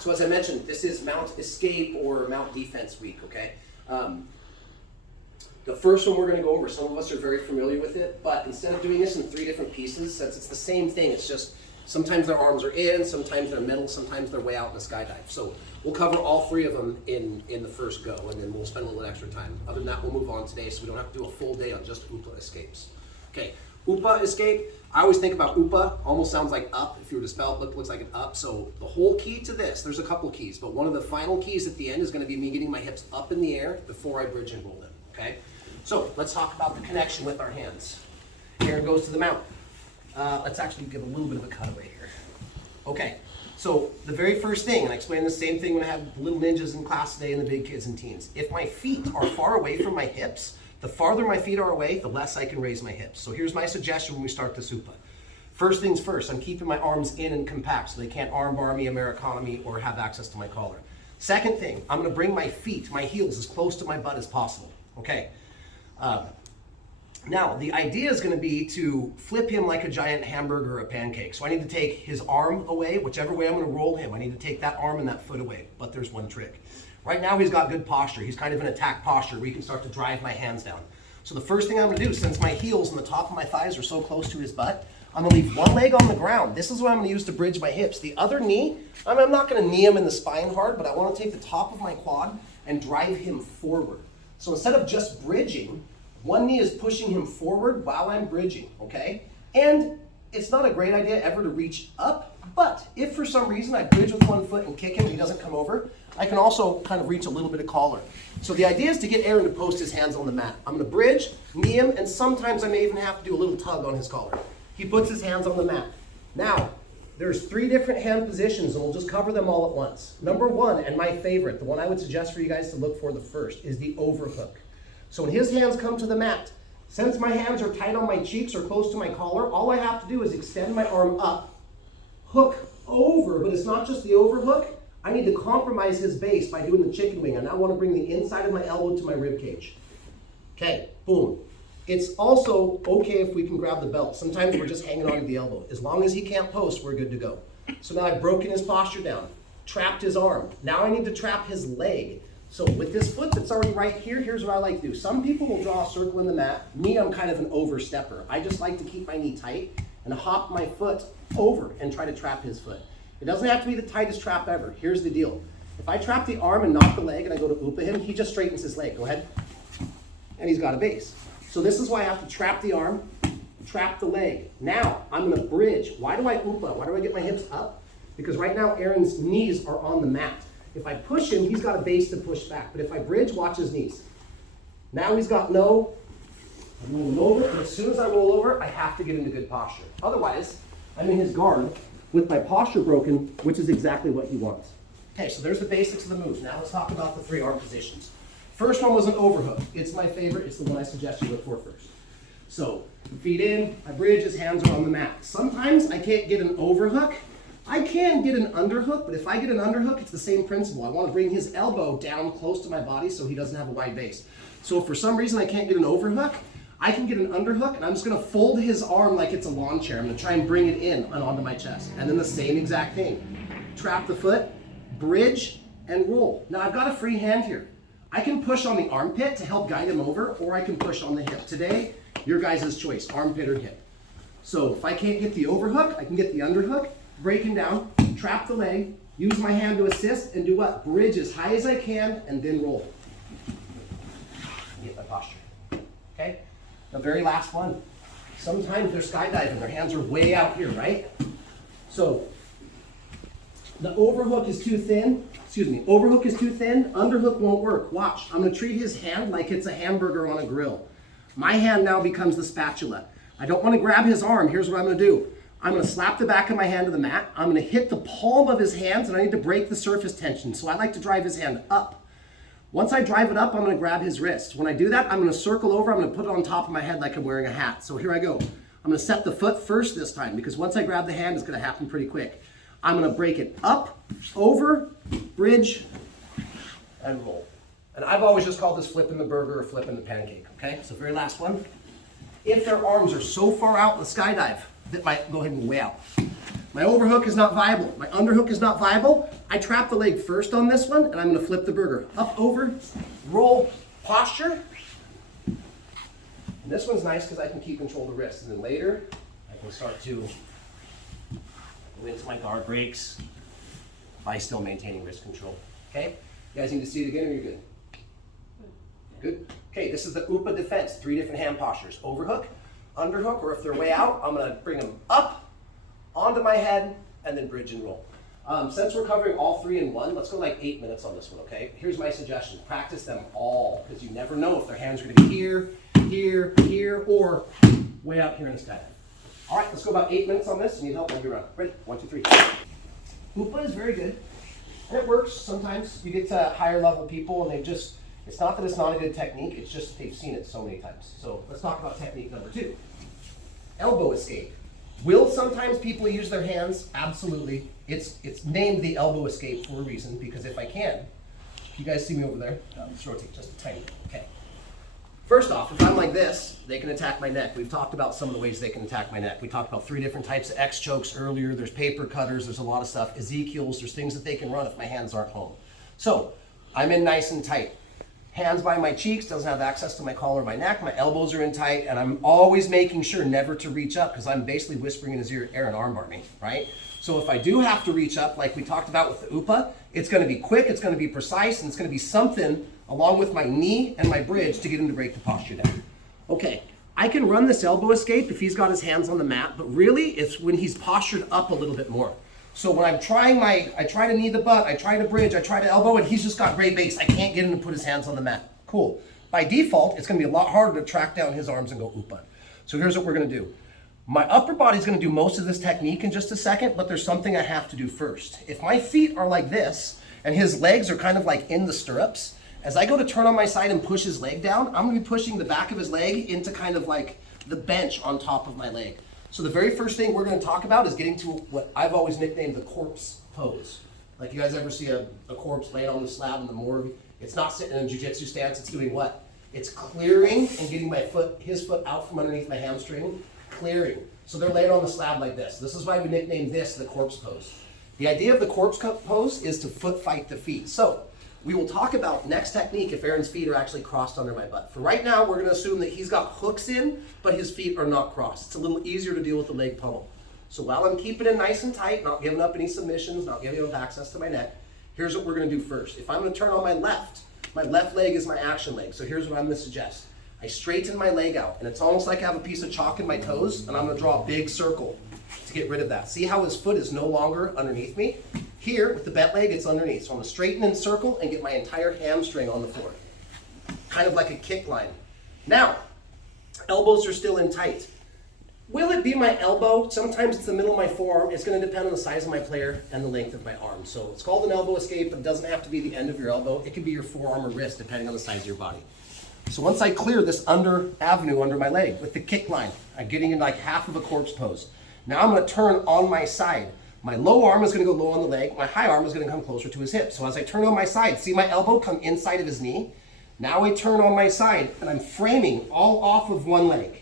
So as I mentioned, this is mount escape or mount defense week, okay? The first one we're going to go over, some of us are very familiar with it, but instead of doing this in 3 different pieces, since it's the same thing, it's just sometimes their arms are in, sometimes they're middle, sometimes they're way out in the skydive. So we'll cover all 3 of them in the first go, and then we'll spend a little extra time. Other than that, we'll move on today so we don't have to do a full day on just UPA escapes. Okay, UPA escape, I always think about UPA, almost sounds like up. If you were to spell it, looks like an up. So the whole key to this, there's a couple keys, but one of the final keys at the end is going to be me getting my hips up in the air before I bridge and roll them, okay? So let's talk about the connection with our hands. Here it goes to the mount. Let's actually give a little bit of a cutaway here. Okay, so the very first thing, and I explained the same thing when I had the little ninjas in class today and the big kids and teens. If my feet are far away from my hips, the farther my feet are away, the less I can raise my hips. So here's my suggestion when we start this UPA. First things first, I'm keeping my arms in and compact so they can't arm bar me, Americana me, or have access to my collar. Second thing, I'm gonna bring my feet, my heels, as close to my butt as possible, okay? Now, the idea is going to be to flip him like a giant hamburger or a pancake. So I need to take his arm away, whichever way I'm going to roll him. I need to take that arm and that foot away. But there's one trick. Right now, he's got good posture. He's kind of in attack posture where he can start to drive my hands down. So the first thing I'm going to do, since my heels and the top of my thighs are so close to his butt, I'm going to leave one leg on the ground. This is what I'm going to use to bridge my hips. The other knee, I'm not going to knee him in the spine hard, but I want to take the top of my quad and drive him forward. So instead of just bridging, one knee is pushing him forward while I'm bridging, okay? And it's not a great idea ever to reach up, but if for some reason I bridge with one foot and kick him and he doesn't come over, I can also kind of reach a little bit of collar. So the idea is to get Aaron to post his hands on the mat. I'm gonna bridge, knee him, and sometimes I may even have to do a little tug on his collar. He puts his hands on the mat. Now, there's 3 different hand positions, and we'll just cover them all at once. Number 1, and my favorite, the one I would suggest for you guys to look for the first, is the overhook. So when his hands come to the mat, since my hands are tight on my cheeks or close to my collar, all I have to do is extend my arm up, hook over, but it's not just the overhook. I need to compromise his base by doing the chicken wing. I now want to bring the inside of my elbow to my rib cage. Okay, boom. It's also okay if we can grab the belt. Sometimes we're just hanging on to the elbow. As long as he can't post, we're good to go. So now I've broken his posture down, trapped his arm. Now I need to trap his leg. So with this foot that's already right here, here's what I like to do. Some people will draw a circle in the mat. Me, I'm kind of an overstepper. I just like to keep my knee tight and hop my foot over and try to trap his foot. It doesn't have to be the tightest trap ever. Here's the deal. If I trap the arm and knock the leg and I go to UPA him, he just straightens his leg. Go ahead. And he's got a base. So this is why I have to trap the arm, trap the leg. Now, I'm gonna bridge. Why do I UPA? Why do I get my hips up? Because right now, Aaron's knees are on the mat. If I push him, he's got a base to push back. But if I bridge, watch his knees. Now he's got no, I'm rolling over, and as soon as I roll over, I have to get into good posture. Otherwise, I'm in his guard with my posture broken, which is exactly what he wants. Okay, so there's the basics of the moves. Now let's talk about the 3 arm positions. First one was an overhook. It's my favorite. It's the one I suggest you look for first. So, feet in, I bridge, his hands are on the mat. Sometimes I can't get an overhook. I can get an underhook, but if I get an underhook, it's the same principle. I want to bring his elbow down close to my body so he doesn't have a wide base. So if for some reason I can't get an overhook, I can get an underhook, and I'm just going to fold his arm like it's a lawn chair. I'm going to try and bring it in and onto my chest. And then the same exact thing. Trap the foot, bridge, and roll. Now I've got a free hand here. I can push on the armpit to help guide him over, or I can push on the hip. Today, your guys' choice, armpit or hip. So if I can't get the overhook, I can get the underhook. Break him down, trap the leg, use my hand to assist, and do what? Bridge as high as I can, and then roll. Get my posture. Okay? The very last one. Sometimes they're skydiving, their hands are way out here, right? So, the overhook is too thin. Overhook is too thin, underhook won't work. Watch, I'm gonna treat his hand like it's a hamburger on a grill. My hand now becomes the spatula. I don't wanna grab his arm, here's what I'm gonna do. I'm going to slap the back of my hand to the mat. I'm going to hit the palm of his hands, and I need to break the surface tension. So I like to drive his hand up. Once I drive it up, I'm going to grab his wrist. When I do that, I'm going to circle over. I'm going to put it on top of my head like I'm wearing a hat. So here I go. I'm going to set the foot first this time, because once I grab the hand, it's going to happen pretty quick. I'm going to break it up, over, bridge, and roll. And I've always just called this flipping the burger or flipping the pancake, okay? So very last one. If their arms are so far out in the skydive, that go ahead and way out. My My overhook is not viable. My underhook is not viable. I trap the leg first on this one, and I'm gonna flip the burger. Up, over, roll, posture. And this one's nice because I can keep control of the wrist. And then later, I can start to go into my guard breaks by still maintaining wrist control. Okay? You guys need to see it again, or you're good? Good. Okay, this is the UPA defense. 3 different hand postures. Overhook, underhook, or if they're way out, I'm gonna bring them up, onto my head, and then bridge and roll. Since we're covering all 3 in one, let's go like 8 minutes on this one, okay? Here's my suggestion. Practice them all, because you never know if their hands are gonna be here, here, here, or way out here in the sky. All right, let's go about 8 minutes on this. Need help? I'll be around. Ready? 1, 2, 3. UPA is very good, and it works. Sometimes you get to higher level people, and it's not that it's not a good technique, it's just that they've seen it so many times. So let's talk about technique number 2. Elbow escape. Will sometimes people use their hands? Absolutely. It's named the elbow escape for a reason, because if I can, you guys see me over there? Let's rotate just a tiny bit. Okay. First off, if I'm like this, they can attack my neck. We've talked about some of the ways they can attack my neck. We talked about 3 different types of X chokes earlier. There's paper cutters, there's a lot of stuff. Ezekiel's, there's things that they can run if my hands aren't home. So I'm in nice and tight. Hands by my cheeks, doesn't have access to my collar or my neck. My elbows are in tight, and I'm always making sure never to reach up, because I'm basically whispering in his ear, Aaron, armbar me, right? So if I do have to reach up, like we talked about with the UPA, it's gonna be quick, it's gonna be precise, and it's gonna be something along with my knee and my bridge to get him to break the posture down. Okay, I can run this elbow escape if he's got his hands on the mat, but really it's when he's postured up a little bit more. So when I'm trying I try to knee the butt, I try to bridge, I try to elbow, and he's just got great base. I can't get him to put his hands on the mat. Cool. By default, it's gonna be a lot harder to track down his arms and go UPA. So here's what we're gonna do. My upper body's gonna do most of this technique in just a second, but there's something I have to do first. If my feet are like this, and his legs are kind of like in the stirrups, as I go to turn on my side and push his leg down, I'm gonna be pushing the back of his leg into kind of like the bench on top of my leg. So the very first thing we're gonna talk about is getting to what I've always nicknamed the corpse pose. Like, you guys ever see a corpse laying on the slab in the morgue? It's not sitting in a jiu-jitsu stance, it's doing what? It's clearing and getting his foot out from underneath my hamstring, clearing. So they're laying on the slab like this. This is why we nicknamed this the corpse pose. The idea of the corpse pose is to foot fight the feet. So we will talk about next technique if Aaron's feet are actually crossed under my butt. For right now, we're gonna assume that he's got hooks in, but his feet are not crossed. It's a little easier to deal with the leg pummel. So while I'm keeping it nice and tight, not giving up any submissions, not giving up access to my neck, here's what we're gonna do first. If I'm gonna turn on my left leg is my action leg. So here's what I'm gonna suggest. I straighten my leg out, and it's almost like I have a piece of chalk in my toes, and I'm gonna draw a big circle to get rid of that. See how his foot is no longer underneath me? Here, with the bent leg, it's underneath. So I'm gonna straighten and circle and get my entire hamstring on the floor. Kind of like a kick line. Now, elbows are still in tight. Will it be my elbow? Sometimes it's the middle of my forearm. It's gonna depend on the size of my player and the length of my arm. So it's called an elbow escape, but it doesn't have to be the end of your elbow. It could be your forearm or wrist, depending on the size of your body. So once I clear this avenue under my leg with the kick line, I'm getting in like half of a corpse pose. Now I'm gonna turn on my side. My low arm is gonna go low on the leg. My high arm is gonna come closer to his hip. So as I turn on my side, see my elbow come inside of his knee? Now I turn on my side and I'm framing all off of one leg.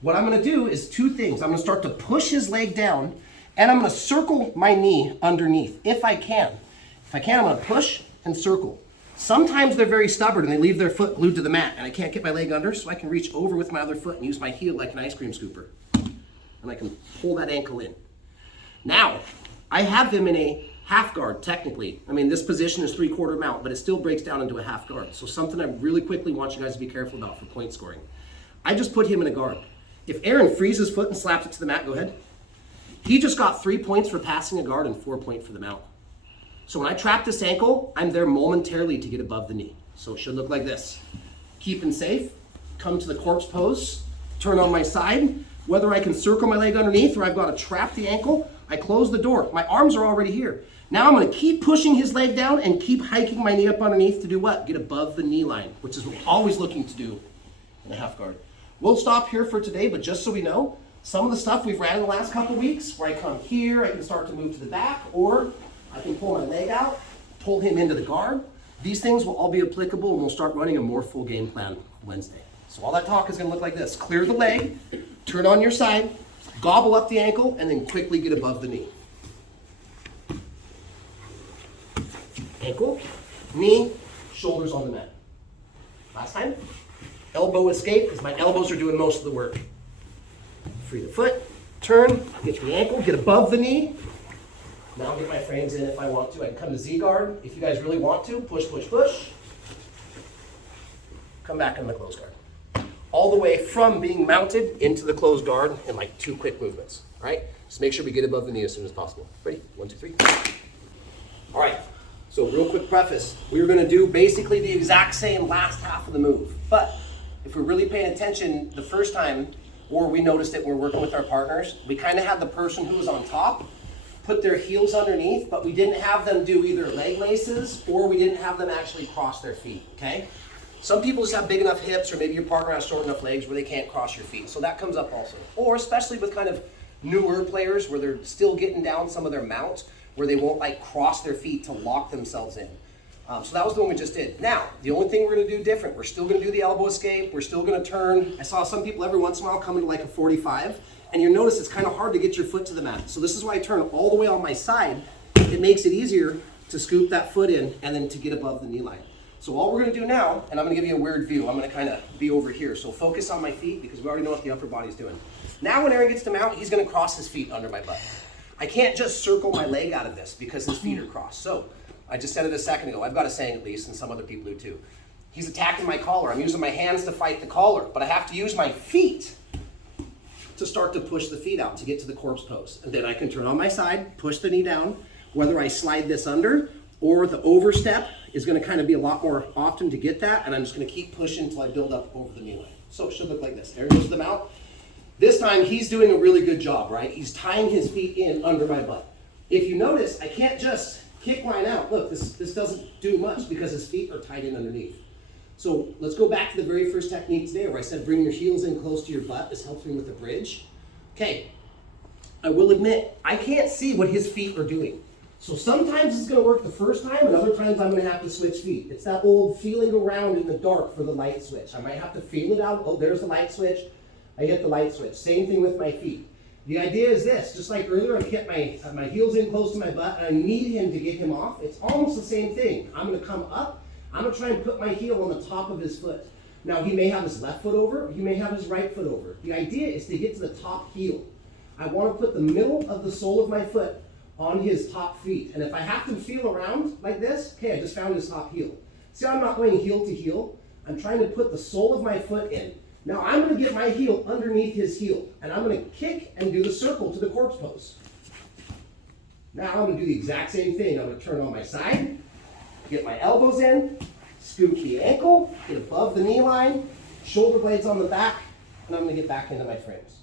What I'm gonna do is 2 things. I'm gonna start to push his leg down, and I'm gonna circle my knee underneath, if I can. If I can, I'm gonna push and circle. Sometimes they're very stubborn and they leave their foot glued to the mat, and I can't get my leg under, so I can reach over with my other foot and use my heel like an ice cream scooper. And I can pull that ankle in. Now, I have him in a half guard, technically. I mean, this position is 3/4 mount, but it still breaks down into a half guard. So something I really quickly want you guys to be careful about for point scoring. I just put him in a guard. If Aaron frees his foot and slaps it to the mat, go ahead. He just got 3 points for passing a guard and 4 points for the mount. So when I trap this ankle, I'm there momentarily to get above the knee. So it should look like this. Keep him safe, come to the corpse pose, turn on my side. Whether I can circle my leg underneath or I've got to trap the ankle, I close the door. My arms are already here. Now I'm gonna keep pushing his leg down and keep hiking my knee up underneath to do what? Get above the knee line, which is what we're always looking to do in a half guard. We'll stop here for today, but just so we know, some of the stuff we've ran in the last couple weeks, where I come here, I can start to move to the back, or I can pull my leg out, pull him into the guard. These things will all be applicable, and we'll start running a more full game plan Wednesday. So all that talk is gonna look like this. Clear the leg, turn on your side, gobble up the ankle, and then quickly get above the knee. ankle, knee, shoulders on the mat. Last time, elbow escape, because my elbows are doing most of the work. Free the foot, turn, get to the ankle, get above the knee. Now I'll get my frames in if I want to. I can come to Z-guard if you guys really want to. Push, push, push. Come back in the closed guard. All the way from being mounted into the closed guard in like 2 quick movements. All right? Just make sure we get above the knee as soon as possible. Ready? 1, 2, 3. All right. So real quick preface. We're going to do basically the exact same last half of the move. But if we're really paying attention the first time, or we noticed it when we're working with our partners, we kind of had the person who was on top put their heels underneath, but we didn't have them do either leg laces or we didn't have them actually cross their feet, okay? Some people just have big enough hips, or maybe your partner has short enough legs where they can't cross your feet. So that comes up also. Or especially with kind of newer players where they're still getting down some of their mounts where they won't like cross their feet to lock themselves in. So that was the one we just did. Now, the only thing we're gonna do different, we're still gonna do the elbow escape, we're still gonna turn. I saw some people every once in a while come into like a 45, and you'll notice it's kind of hard to get your foot to the mat. So this is why I turn all the way on my side. It makes it easier to scoop that foot in and then to get above the knee line. So all we're gonna do now, and I'm gonna give you a weird view, I'm gonna kind of be over here. So focus on my feet because we already know what the upper body's doing. Now when Aaron gets to mount, he's gonna cross his feet under my butt. I can't just circle my leg out of this because his feet are crossed. So I just said it a second ago, I've got a saying at least, and some other people do too. He's attacking my collar. I'm using my hands to fight the collar, but I have to use my feet to start to push the feet out to get to the corpse pose. And then I can turn on my side, push the knee down, whether I slide this under or the overstep is gonna kind of be a lot more often to get that, and I'm just gonna keep pushing until I build up over the knee line. So it should look like this. Aaron goes to the mount. This time he's doing a really good job, right? He's tying his feet in under my butt. If you notice, I can't just kick line out. Look, this doesn't do much because his feet are tied in underneath. So let's go back to the very first technique today where I said bring your heels in close to your butt. This helps me with the bridge. Okay, I will admit, I can't see what his feet are doing. So sometimes it's gonna work the first time, and other times I'm gonna have to switch feet. It's that old feeling around in the dark for the light switch. I might have to feel it out. Oh, there's the light switch. I hit the light switch. Same thing with my feet. The idea is this, just like earlier, I kept my heels in close to my butt, and I need him to get him off. It's almost the same thing. I'm gonna come up, I'm gonna try and put my heel on the top of his foot. Now he may have his left foot over, he may have his right foot over. The idea is to get to the top heel. I wanna put the middle of the sole of my foot on his top feet. And if I have to feel around like this, okay, I just found his top heel. See how I'm not going heel to heel? I'm trying to put the sole of my foot in. Now I'm gonna get my heel underneath his heel, and I'm gonna kick and do the circle to the corpse pose. Now I'm gonna do the exact same thing. I'm gonna turn on my side, get my elbows in, scoop the ankle, get above the knee line, shoulder blades on the back, and I'm gonna get back into my frames.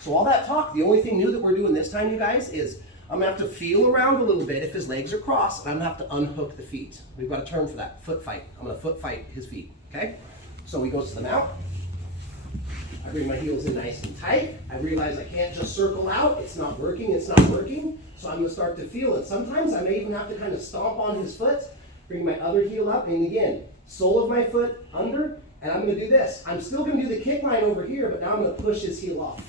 So all that talk, the only thing new that we're doing this time, you guys, is I'm gonna have to feel around a little bit if his legs are crossed, and I'm gonna have to unhook the feet. We've got a term for that, foot fight. I'm gonna foot fight his feet, okay? So he goes to the mount. I bring my heels in nice and tight. I realize I can't just circle out. It's not working, so I'm gonna start to feel it. Sometimes I may even have to kind of stomp on his foot, bring my other heel up, and again, sole of my foot under, and I'm gonna do this. I'm still gonna do the kick line over here, but now I'm gonna push his heel off.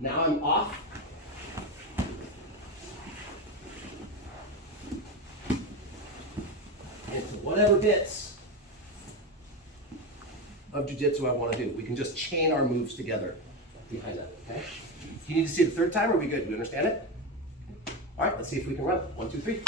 Now I'm off. Into whatever bits of jiu-jitsu I want to do. We can just chain our moves together behind that, okay? You need to see it the third time, or are we good? Do you understand it? All right, let's see if we can run. 1, 2, 3.